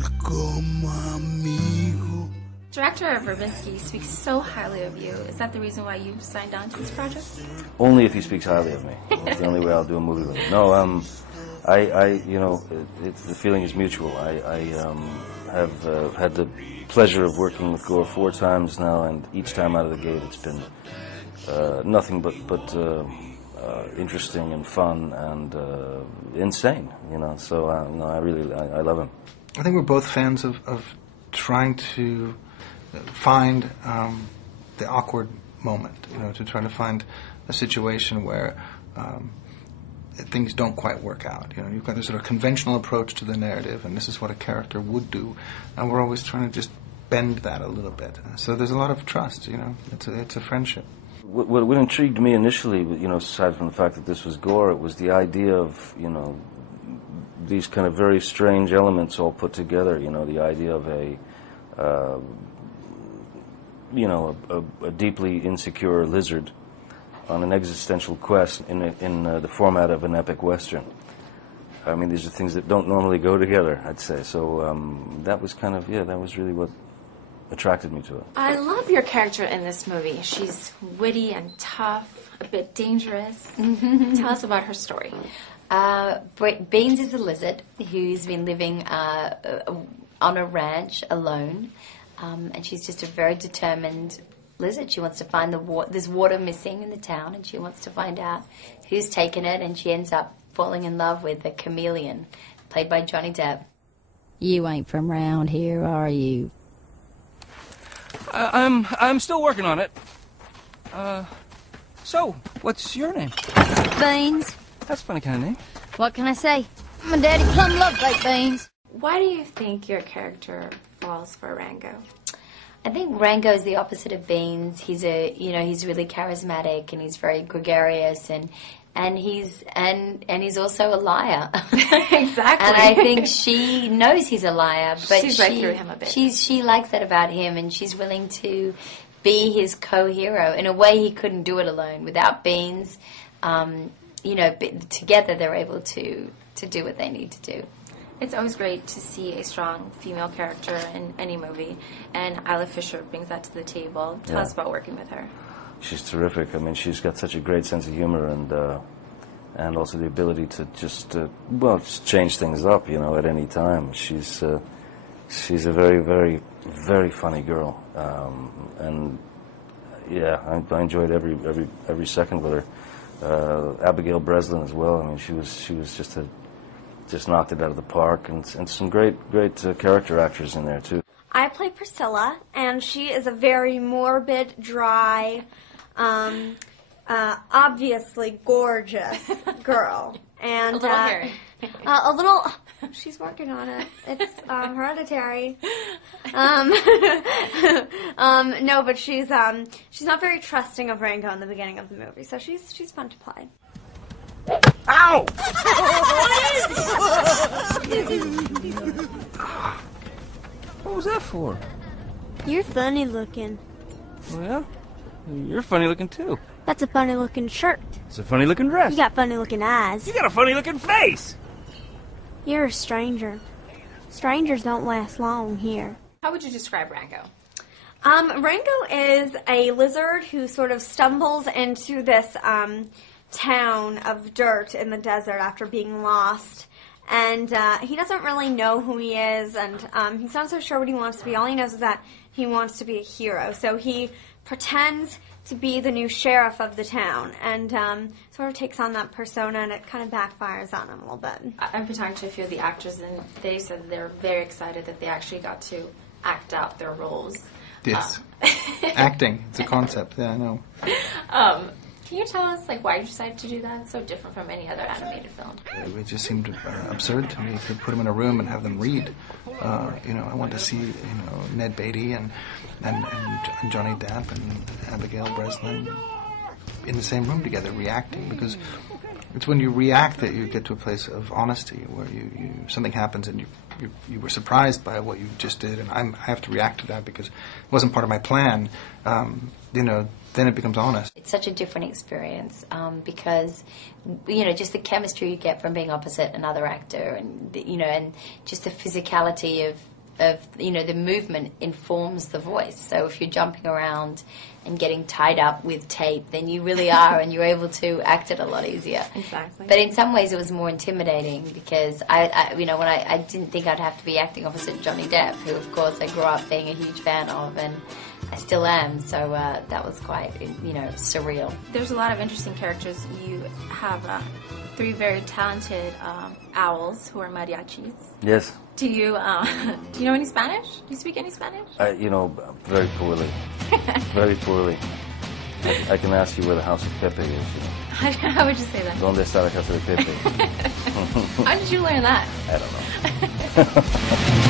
Welcome, amigo. Director Verbinski speaks so highly of you. Is that the reason why you signed on to this project? Only if he speaks highly of me. It's the only way I'll do a movie with him. No, the feeling is mutual. I have had the pleasure of working with Gore 4 times now, and each time out of the gate it's been nothing but interesting and fun and insane, So I love him. I think we're both fans of trying to find the awkward moment, to try to find a situation where things don't quite work out. You've got this sort of conventional approach to the narrative, and this is what a character would do, and we're always trying to just bend that a little bit. So there's a lot of trust. It's a friendship. What intrigued me initially, aside from the fact that this was Gore, it was the idea of these kind of very strange elements all put together. The idea of a deeply insecure lizard on an existential quest in the format of an epic western. I mean, these are things that don't normally go together, I'd say. So that was that was really what attracted me to it. I love your character in this movie. She's witty and tough, a bit dangerous. Tell us about her story. Beans is a lizard who's been living on a ranch alone, and she's just a very determined lizard. She wants to find there's water missing in the town, and she wants to find out who's taken it, and she ends up falling in love with a chameleon, played by Johnny Depp. You ain't from round here, are you? I'm still working on it. So, what's your name? Beans. That's a funny kind of name. What can I say? My daddy plumb loved baked beans. Why do you think your character falls for Rango? I think Rango is the opposite of Beans. He's he's really charismatic, and he's very gregarious, and he's also a liar. Exactly. And I think she knows he's a liar, but she's right through him a bit. She likes that about him, and she's willing to be his co-hero. In a way, he couldn't do it alone. Without Beans, together they're able to do what they need to do. It's always great to see a strong female character in any movie, and Isla Fisher brings that to the table. Tell us about working with her. She's terrific. I mean, she's got such a great sense of humor and also the ability to just change things up, at any time. She's a very, very, very funny girl, and I enjoyed every second with her. Abigail Breslin as well. I mean, she was just knocked it out of the park, and some great character actors in there too. I play Priscilla, and she is a very morbid, dry, obviously gorgeous girl. And a little hairy. A little. She's working on it. It's hereditary. No, but she's not very trusting of Rango in the beginning of the movie, so she's fun to play. Ow! What was that for? You're funny looking. Oh, yeah? You're funny looking, too. That's a funny looking shirt. It's a funny looking dress. You got funny looking eyes. You got a funny looking face. You're a stranger. Strangers don't last long here. How would you describe Rango? Rango is a lizard who sort of stumbles into this town of dirt in the desert after being lost. And he doesn't really know who he is, and he's not so sure what he wants to be. All he knows is that he wants to be a hero. So he pretends to be the new sheriff of the town, and sort of takes on that persona, and it kind of backfires on him a little bit. I've been talking to a few of the actors, and they said they're very excited that they actually got to act out their roles. Yes. Acting. It's a concept. Yeah, I know. Can you tell us why you decided to do that? It's so different from any other animated film. It just seemed absurd to me to put them in a room and have them read. I want to see Ned Beatty and Johnny Depp and Abigail Breslin in the same room together reacting, because it's when you react that you get to a place of honesty, where something happens and you were surprised by what you just did, and I have to react to that because it wasn't part of my plan. Then it becomes honest. It's such a different experience because, just the chemistry you get from being opposite another actor, and and just the physicality of the movement informs the voice. So if you're jumping around and getting tied up with tape, then you really are, and you're able to act it a lot easier. Exactly. But in some ways, it was more intimidating because I didn't think I'd have to be acting opposite Johnny Depp, who of course I grew up being a huge fan of, and I still am. So that was quite surreal. There's a lot of interesting characters. You have 3 very talented owls who are mariachis. Yes. Do you know any Spanish? Do you speak any Spanish? Very poorly. Very poorly. I can ask you where the house of Pepe is. How would you say that? ¿Dónde está la casa de Pepe? How did you learn that? I don't know.